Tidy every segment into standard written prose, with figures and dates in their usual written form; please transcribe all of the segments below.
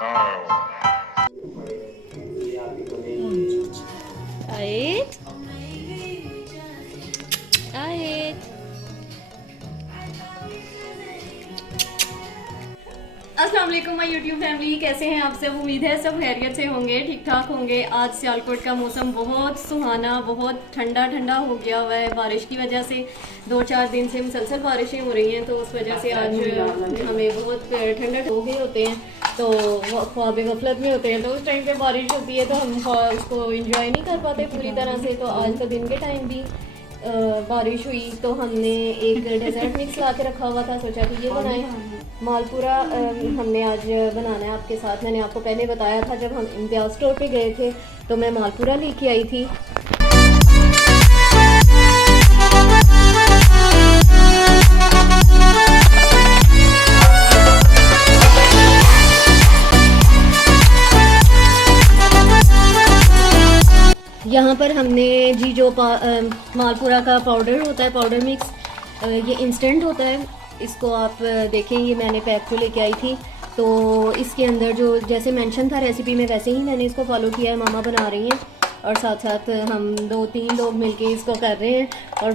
आयत आयत। अस्सलाम वालेकुम माय यूट्यूब फैमिली, कैसे हैं आप सब? उम्मीद है सब खैरियत से होंगे, ठीक ठाक होंगे। आज सियालकोट का मौसम बहुत सुहाना, बहुत ठंडा ठंडा हो गया हुआ है बारिश की वजह से। 2-4 दिन से मुसलसल बारिशें हो रही हैं, तो उस वजह से आज हमें बहुत ठंडा हो गए होते हैं, तो ख्वाब गफलत में होते हैं, तो उस टाइम पे बारिश होती है तो हम उसको इंजॉय नहीं कर पाते पूरी तरह से। तो आज तो दिन के टाइम भी बारिश हुई, तो हमने एक डेजर्ट मिक्स ला के रखा हुआ था, सोचा कि ये बनाएं। मालपुरा हमने आज बनाना है आपके साथ। मैंने आपको पहले बताया था जब हम इम्तियाज़ स्टोर पे गए थे तो मैं मालपुरा लेके आई थी। यहाँ पर हमने जी जो मालपुरा का पाउडर होता है, पाउडर मिक्स, ये इंस्टेंट होता है। इसको आप देखें, ये मैंने पैक को लेके आई थी, तो इसके अंदर जो जैसे मेंशन था रेसिपी में वैसे ही मैंने इसको फॉलो किया है। मामा बना रही हैं और साथ साथ हम 2-3 लोग मिलके इसको कर रहे हैं। और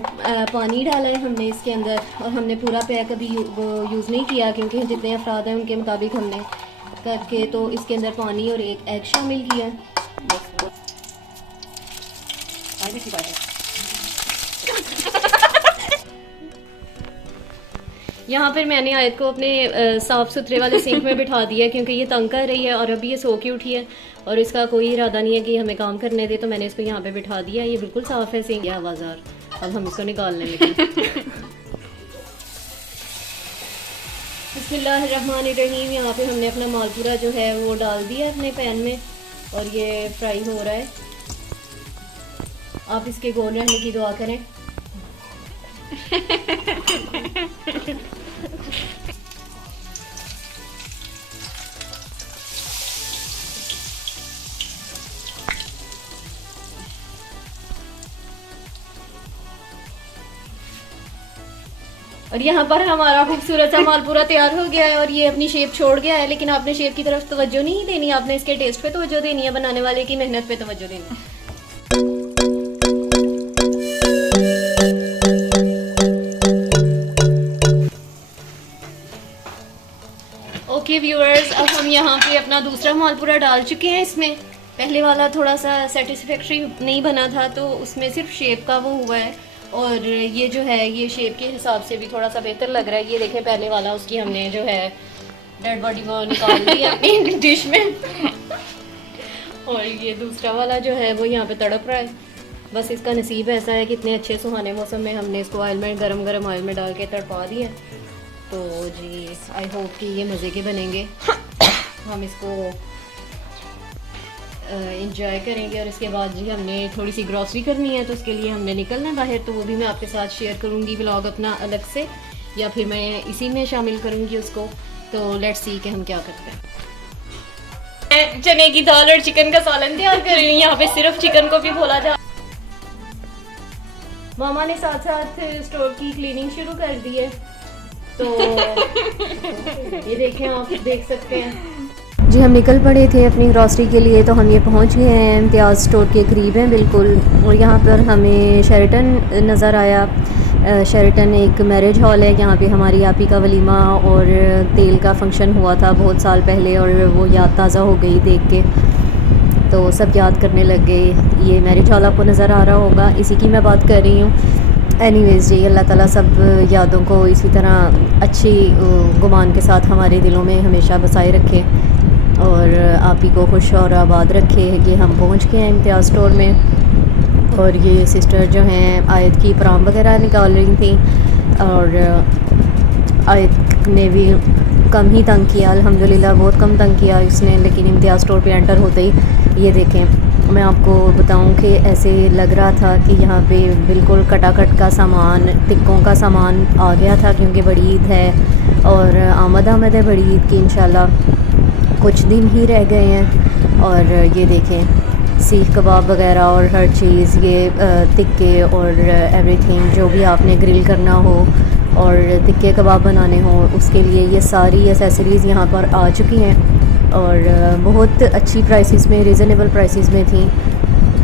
पानी डाला है हमने इसके अंदर, और हमने पूरा पैक अभी यूज़ नहीं किया क्योंकि जितने अफराद हैं उनके मुताबिक हमने करके, तो इसके अंदर पानी और एक एग शामिल किया है। यहाँ पर मैंने आयत को अपने साफ़ सुथरे वाले सिंक में बिठा दिया क्योंकि ये तंग कर रही है और अभी ये सो के उठी है और इसका कोई इरादा नहीं है कि हमें काम करने दे, तो मैंने इसको यहाँ पे बिठा दिया। ये बिल्कुल साफ़ है सिंक, या बाजार। अब हम इसको निकालने लगे। बिस्मिल्लाहिर्रहमानिर्रहीम। यहाँ पे हमने अपना मालपुरा जो है वो डाल दिया अपने पैन में और ये फ्राई हो रहा है। आप इसके गोल रहने की दुआ करें। और यहाँ पर हमारा खूबसूरत सा मालपुरा तैयार हो गया है और ये अपनी शेप छोड़ गया है, लेकिन आपने शेप की तरफ तवज्जो नहीं देनी, आपने इसके टेस्ट पे तवज्जो देनी है, बनाने वाले की मेहनत पे तवज्जो देनी है। ओके व्यूअर्स, अब हम यहाँ पे अपना दूसरा मालपुरा डाल चुके हैं। इसमें पहले वाला थोड़ा सा सेटिस्फैक्ट्री नहीं बना था, तो उसमें सिर्फ शेप का वो हुआ है, और ये जो है ये शेप के हिसाब से भी थोड़ा सा बेहतर लग रहा है। ये देखें, पहले वाला उसकी हमने जो है डेड बॉडी वो निकाल दी अपनी डिश में और ये दूसरा वाला जो है वो यहाँ पे तड़प रहा है। बस इसका नसीब ऐसा है कि इतने अच्छे सुहाने मौसम में हमने इसको ऑयल में गरम ऑयल में डाल के तड़पा दिया। तो जी आई होप कि ये मज़े के बनेंगे। हम इसको इंजॉय करेंगे और इसके बाद जी हमने थोड़ी सी ग्रॉसरी करनी है, तो उसके लिए हमने निकलना है बाहर, तो वो भी मैं आपके साथ शेयर करूँगी व्लॉग अपना अलग से, या फिर मैं इसी में शामिल करूँगी उसको। तो लेट्स सी कि हम क्या करते हैं। मैं चने की दाल और चिकन का सालन तैयार कर रही हूँ। यहाँ पे सिर्फ चिकन को भी बोला जा। मामा ने साथ साथ स्टोर की क्लीनिंग शुरू कर दी है, तो ये देखें, आप देख सकते हैं जी। हम निकल पड़े थे अपनी ग्रॉसरी के लिए, तो हम ये पहुंच गए हैं, इम्तियाज़ स्टोर के करीब हैं बिल्कुल। और यहाँ पर हमें शेरेटन नज़र आया। शेरेटन एक मैरिज हॉल है, यहाँ पे हमारी आपी का वलीमा और तेल का फंक्शन हुआ था बहुत साल पहले, और वो याद ताज़ा हो गई देख के, तो सब याद करने लग गए। ये मैरिज हॉल आपको नज़र आ रहा होगा, इसी की मैं बात कर रही हूँ। एनीवेज़ जी, अल्लाह ताला सब यादों को इसी तरह अच्छी गुमान के साथ हमारे दिलों में हमेशा बसाए रखे और आप ही को खुश और आबाद रखे। कि हम पहुंच गए हैं इम्तियाज़ स्टोर में, और ये सिस्टर जो हैं आयत की पराम वगैरह निकाल रही थी, और आयत ने भी कम ही तंग किया, अल्हम्दुलिल्लाह बहुत कम तंग किया इसने। लेकिन इम्तियाज़ स्टोर पे एंटर होते ही ये देखें, मैं आपको बताऊं कि ऐसे लग रहा था कि यहाँ पे बिल्कुल कटाकट का सामान, टिक्कों का सामान आ गया था, क्योंकि बड़ी ईद है और आमद है बड़ी ईद की इंशाल्लाह। कुछ दिन ही रह गए हैं, और ये देखें सीख कबाब वगैरह और हर चीज़, ये टिक्के और एवरीथिंग जो भी आपने ग्रिल करना हो और टिक्के कबाब बनाने हो, उसके लिए ये सारी एसेसरीज़ यहाँ पर आ चुकी हैं। और बहुत अच्छी प्राइसेस में, रिज़नेबल प्राइसेस में थी।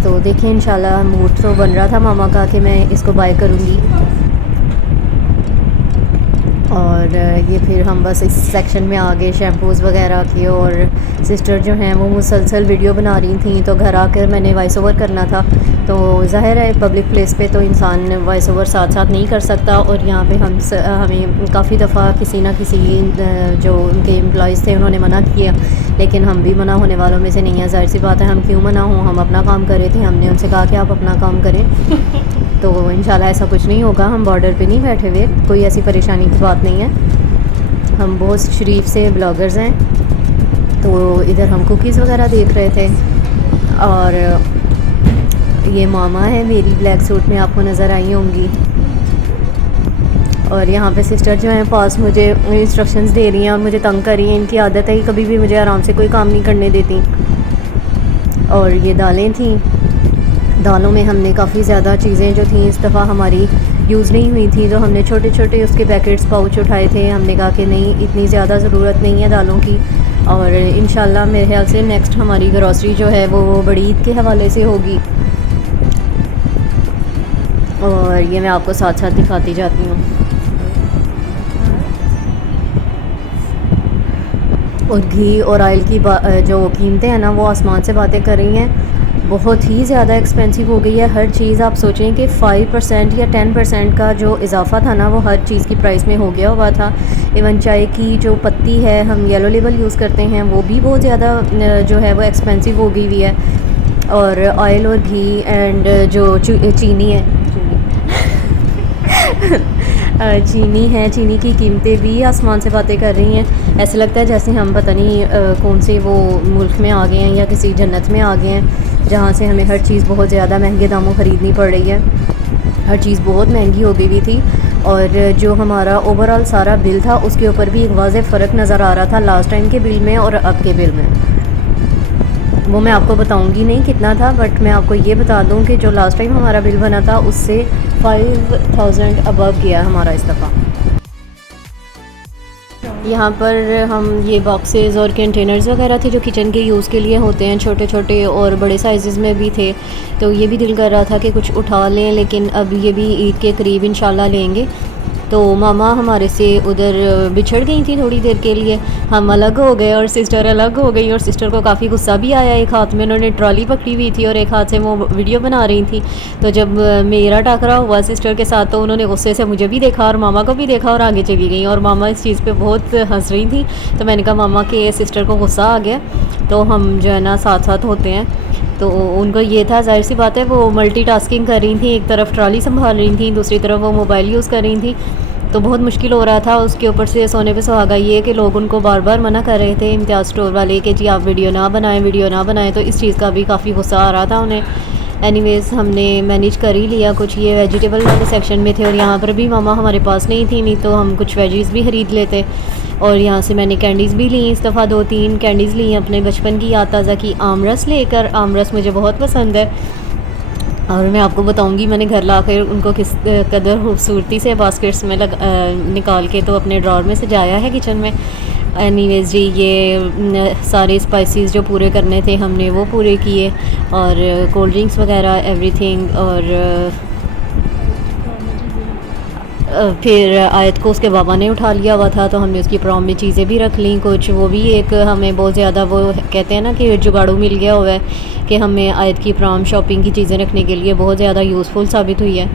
तो देखें इंशाल्लाह मूड तो बन रहा था मामा का कि मैं इसको बाय करूँगी। और ये फिर हम बस इस सेक्शन में आ गए शैम्पूज़ वगैरह के, और सिस्टर जो हैं वो मुसलसल वीडियो बना रही थी, तो घर आकर मैंने वॉइस ओवर करना था। तो ज़ाहिर है पब्लिक प्लेस पे तो इंसान वॉइस ओवर साथ साथ नहीं कर सकता, और यहाँ पे हमें काफ़ी दफ़ा किसी ना किसी जो उनके एम्प्लॉयज़ थे उन्होंने मना किया, लेकिन हम भी मना होने वालों में से नहीं है। ज़ाहिर सी बात है, हम क्यों मना हों, हम अपना काम कर रहे थे। हमने उनसे कहा कि आप अपना काम करें। तो इंशाल्लाह ऐसा कुछ नहीं होगा, हम बॉर्डर पे नहीं बैठे हुए, कोई ऐसी परेशानी की बात नहीं है। हम बहुत शरीफ से ब्लॉगर्स हैं। तो इधर हम कुकीज़ वगैरह देख रहे थे, और ये मामा है मेरी, ब्लैक सूट में आपको नज़र आई होंगी। और यहाँ पे सिस्टर जो हैं पास मुझे इंस्ट्रक्शंस दे रही हैं और मुझे तंग कर रही हैं। इनकी आदत है कि कभी भी मुझे आराम से कोई काम नहीं करने देती। और ये दालें थी, दालों में हमने काफ़ी ज़्यादा चीज़ें जो थी इस दफ़ा हमारी यूज़ नहीं हुई थी, तो हमने छोटे छोटे उसके पैकेट्स पाउच उठाए थे। हमने कहा कि नहीं, इतनी ज़्यादा ज़रूरत नहीं है दालों की, और इंशाल्लाह मेरे ख्याल से नेक्स्ट हमारी ग्रॉसरी जो है वो बड़ी ईद के हवाले से होगी। और ये मैं आपको साथ साथ दिखाती जाती हूँ। और घी और ऑयल की जो कीमतें हैं ना, वो आसमान से बातें कर रही हैं। बहुत ही ज़्यादा एक्सपेंसिव हो गई है हर चीज़। आप सोचें कि 5% या 10% का जो इजाफा था ना, वो हर चीज़ की प्राइस में हो गया हुआ था। इवन चाय की जो पत्ती है, हम येलो लेबल यूज़ करते हैं, वो भी बहुत ज़्यादा जो है वो एक्सपेंसिव हो गई हुई है। और ऑयल और घी एंड जो चीनी है चीनी है, चीनी की कीमतें भी आसमान से बातें कर रही हैं। ऐसे लगता है जैसे हम पता नहीं कौन से वो मुल्क में आ गए हैं या किसी जन्नत में आ गए हैं, जहाँ से हमें हर चीज़ बहुत ज़्यादा महंगे दामों ख़रीदनी पड़ रही है। हर चीज़ बहुत महंगी हो गई हुई थी। और जो हमारा ओवरऑल सारा बिल था उसके ऊपर भी एक वाज़ेह फ़र्क नज़र आ रहा था लास्ट टाइम के बिल में और अब के बिल में। वो मैं आपको बताऊंगी नहीं कितना था, बट मैं आपको ये बता दूं कि जो लास्ट टाइम हमारा बिल बना था उससे 5000 अबव गया हमारा इस दफ़ा। यहाँ पर हम ये बॉक्सेस और कंटेनर्स वगैरह थे जो किचन के यूज़ के लिए होते हैं, छोटे छोटे और बड़े साइज़ में भी थे। तो ये भी दिल कर रहा था कि कुछ उठा लें, लेकिन अब ये भी ईद के करीब इंशाल्लाह लेंगे। तो मामा हमारे से उधर बिछड़ गई थी थोड़ी देर के लिए, हम अलग हो गए और सिस्टर अलग हो गई। और सिस्टर को काफ़ी गुस्सा भी आया, एक हाथ में उन्होंने ट्रॉली पकड़ी हुई थी और एक हाथ से वो वीडियो बना रही थी। तो जब मेरा टकरा हुआ सिस्टर के साथ, तो उन्होंने गुस्से से मुझे भी देखा और मामा को भी देखा और आगे चली गई। और मामा इस चीज़ पे बहुत हंस रही थी। तो मैंने कहा मामा के सिस्टर को गुस्सा आ गया, तो हम जो है ना साथ साथ होते हैं। तो उनको ये था, जाहिर सी बात है वो मल्टीटास्किंग कर रही थी, एक तरफ ट्रॉली संभाल रही थी, दूसरी तरफ वो मोबाइल यूज़ कर रही थी। तो बहुत मुश्किल हो रहा था। उसके ऊपर से सोने पे सुहागा ये कि लोग उनको बार बार मना कर रहे थे, इम्तियाज़ स्टोर वाले, कि जी आप वीडियो ना बनाएं, वीडियो ना बनाएं। तो इस चीज़ का भी काफ़ी गुस्सा आ रहा था उन्हें। एनीवेज़ हमने मैनेज कर ही लिया। कुछ ये वेजिटेबल वाले सेक्शन में थे और यहाँ पर भी मामा हमारे पास नहीं थी, नहीं तो हम कुछ वेजीज़ भी ख़रीद लेते। और यहाँ से मैंने कैंडीज़ भी ली, इस दफ़ा 2-3 कैंडीज़ ली अपने बचपन की याद ताज़ा की, आमरस लेकर। आमरस मुझे बहुत पसंद है और मैं आपको बताऊंगी मैंने घर लाकर उनको किस कदर खूबसूरती से बास्केट्स में निकाल के तो अपने ड्रॉर में सजाया है किचन में। एनीवेज जी, ये सारे स्पाइसेस जो पूरे करने थे हमने वो पूरे किए, और कोल्ड ड्रिंक्स वगैरह एवरीथिंग। और फिर आयत को उसके बाबा ने उठा लिया हुआ था, तो हमने उसकी प्रॉम में चीज़ें भी रख लीं कुछ। वो भी एक हमें बहुत ज़्यादा, वो कहते हैं ना कि जुगाड़ू मिल गया हुआ है कि हमें आयत की प्रॉम शॉपिंग की चीज़ें रखने के लिए बहुत ज़्यादा यूज़फुल साबित हुई है।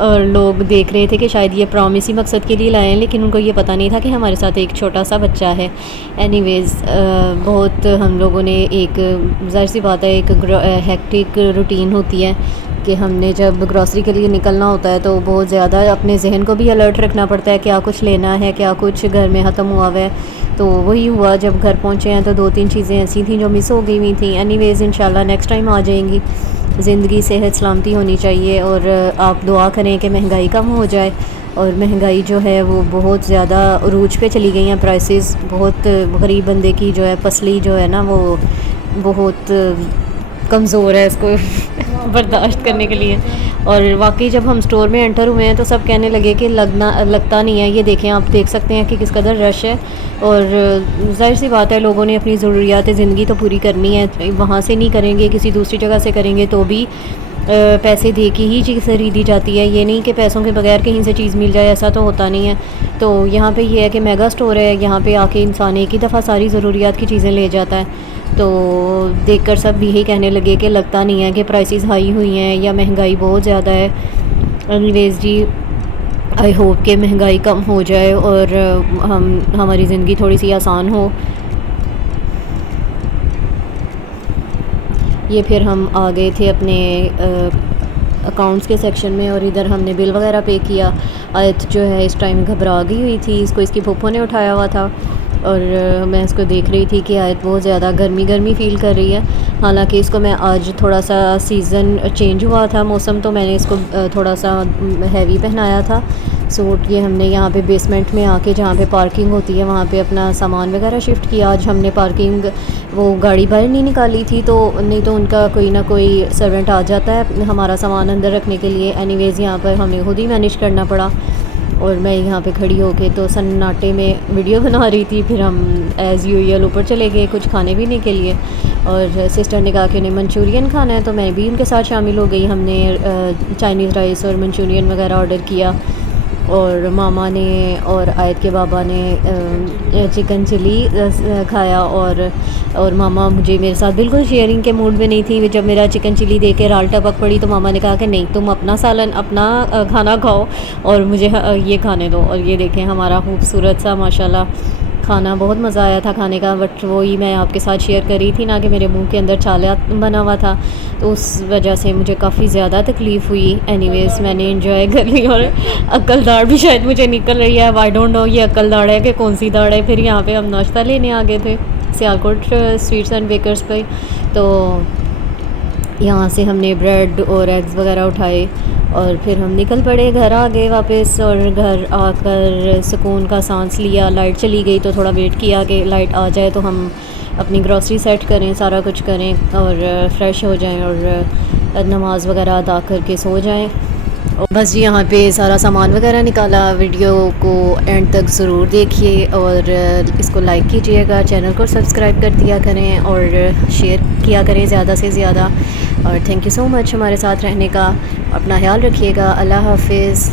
और लोग देख रहे थे कि शायद ये प्रॉम इसी मकसद के लिए लाए हैं, लेकिन उनको ये पता नहीं था कि हमारे साथ एक छोटा सा बच्चा है। एनीवेज़ बहुत हम लोगों ने, एक ज़ाहिर सी बात है, एक हेक्टिक रूटीन होती है कि हमने जब ग्रॉसरी के लिए निकलना होता है तो बहुत ज़्यादा अपने जहन को भी अलर्ट रखना पड़ता है, क्या कुछ लेना है, क्या कुछ घर में ख़त्म हुआ हुआ है। तो वही हुआ, जब घर पहुँचे हैं तो 2-3 चीज़ें ऐसी थी जो मिस हो गई हुई थी। एनीवेज़ इंशाल्लाह नेक्स्ट टाइम आ जाएंगी। ज़िंदगी सेहत सलामती होनी चाहिए, और आप दुआ करें कि महंगाई कम हो जाए। और महंगाई जो है वो बहुत ज़्यादा अरूज पे चली गई हैं, प्राइसेस बहुत, गरीब बंदे की जो है पसली जो है ना वो बहुत कमज़ोर है, इसको बर्दाश्त करने के लिए। और वाकई जब हम स्टोर में एंटर हुए हैं तो सब कहने लगे कि लगता नहीं है। ये देखें, आप देख सकते हैं कि किस कदर रश है। और ज़ाहिर सी बात है, लोगों ने अपनी ज़रूरियात ज़िंदगी तो पूरी करनी है, वहाँ से नहीं करेंगे, किसी दूसरी जगह से करेंगे तो भी पैसे दे के ही चीज़ ख़रीदी जाती है। ये नहीं कि पैसों के बगैर कहीं से चीज़ मिल जाए, ऐसा तो होता नहीं है। तो यहाँ पे ये है कि मेगा स्टोर है, यहाँ पे आके इंसान एक ही दफ़ा सारी ज़रूरियात की चीज़ें ले जाता है। तो देखकर सब यही कहने लगे कि लगता नहीं है कि प्राइसेस हाई हुई हैं या महंगाई बहुत ज़्यादा है। एनीवेज़ जी, आई होप कि महंगाई कम हो जाए और हमारी ज़िंदगी थोड़ी सी आसान हो। ये फिर हम आ गए थे अपने अकाउंट्स के सेक्शन में और इधर हमने बिल वगैरह पे किया। आयत जो है इस टाइम घबरा गई हुई थी, इसको इसकी फूफो ने उठाया हुआ था और मैं इसको देख रही थी कि आयत बहुत ज़्यादा गर्मी फ़ील कर रही है। हालांकि इसको मैं आज थोड़ा सा सीज़न चेंज हुआ था मौसम, तो मैंने इसको थोड़ा सा हैवी पहनाया था सूट। ये हमने यहाँ पे बेसमेंट में आके जहाँ पे पार्किंग होती है वहाँ पे अपना सामान वगैरह शिफ्ट किया। आज हमने पार्किंग वो गाड़ी बाहर नहीं निकाली थी, तो नहीं तो उनका कोई ना कोई सर्वेंट आ जाता है हमारा सामान अंदर रखने के लिए। एनीवेज़ यहाँ पर हमें खुद ही मैनेज करना पड़ा और मैं यहाँ पे खड़ी होके तो सन्नाटे में वीडियो बना रही थी। फिर हम एज़ यूजुअल ऊपर चले गए कुछ खाने पीने के लिए और सिस्टर ने कहा कि नहीं मंचूरियन खाना है, तो मैं भी उनके साथ शामिल हो गई। हमने चाइनीज़ राइस और मंचूरियन वगैरह ऑर्डर किया और मामा ने और आयत के बाबा ने चिकन चिली खाया और मामा मुझे मेरे साथ बिल्कुल शेयरिंग के मूड में नहीं थी। जब मेरा चिकन चिली देख के राल टपक पड़ी तो मामा ने कहा कि नहीं, तुम अपना सालन अपना खाना खाओ और मुझे ये खाने दो। और ये देखें हमारा खूबसूरत सा माशाल्लाह खाना, बहुत मज़ा आया था खाने का। बट वही मैं आपके साथ शेयर कर रही थी ना कि मेरे मुंह के अंदर छाला बना हुआ था, तो उस वजह से मुझे काफ़ी ज़्यादा तकलीफ़ हुई। एनीवेज़ मैंने एंजॉय कर ली और अक्ल दाढ़ भी शायद मुझे निकल रही है। आई डोंट नो ये अक्ल दाढ़ है कि कौन सी दाढ़ है। फिर यहाँ पे हम नाश्ता लेने आ गए थे सियालकोट स्वीट्स एंड बेकर्स पे, तो यहाँ से हमने ब्रेड और एग्स वगैरह उठाए और फिर हम निकल पड़े, घर आ गए वापस। और घर आकर सुकून का सांस लिया। लाइट चली गई तो थोड़ा वेट किया कि लाइट आ जाए तो हम अपनी ग्रॉसरी सेट करें, सारा कुछ करें और फ्रेश हो जाएं और नमाज़ वगैरह अदा करके सो जाएं। और बस जी यहाँ पे सारा सामान वगैरह निकाला। वीडियो को एंड तक ज़रूर देखिए और इसको लाइक कीजिएगा, चैनल को सब्सक्राइब कर दिया करें और शेयर किया करें ज़्यादा से ज़्यादा। और थैंक यू सो मच हमारे साथ रहने का। अपना ख्याल रखिएगा। अल्लाह हाफिज़।